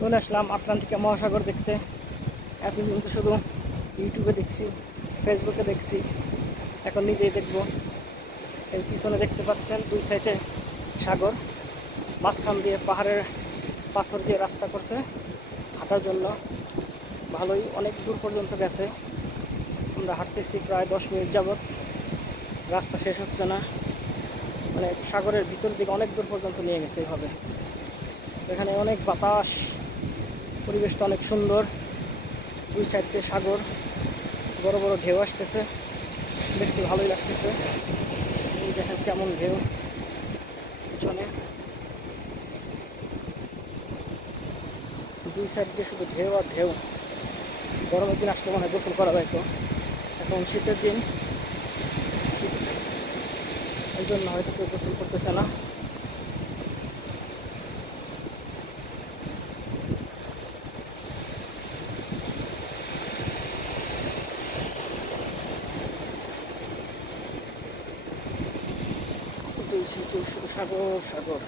চলে আসলাম আটলান্টিকা মহাসাগর দেখতে। এতদিন তো শুধু ইউটিউবে দেখছি, ফেসবুকে দেখছি, এখন নিজেই দেখব। এই পিছনে দেখতে পাচ্ছেন দুই সাইডে সাগর, মাঝখান দিয়ে পাহাড়ের পাথর দিয়ে রাস্তা করছে হাঁটার জন্য। ভালোই অনেক দূর পর্যন্ত গেছে। আমরা হাঁটতেছি প্রায় 10 মিনিট যাবৎ, রাস্তা শেষ হচ্ছে না। মানে সাগরের ভিতর দিকে অনেক দূর পর্যন্ত নিয়ে গেছে এইভাবে। এখানে অনেক বাতাস, পরিবেশটা অনেক সুন্দর। দুই সাইড দিয়ে সাগর, বড় বড় ঢেউ আসতেছে, দেখতে ভালোই লাগতেছে। এই দেখেন কেমন ঢেউ পিছনে, দুই সাইড দিয়ে শুধু ঢেউ আর ঢেউ। গরমের দিন আসলে মনে হয় গোসল করা যাইতো, এখন শীতের দিন, এই জন্য হয়তো কেউ গোসল করতেছে না। দুই সাইডে শুধু সাগর সাগর।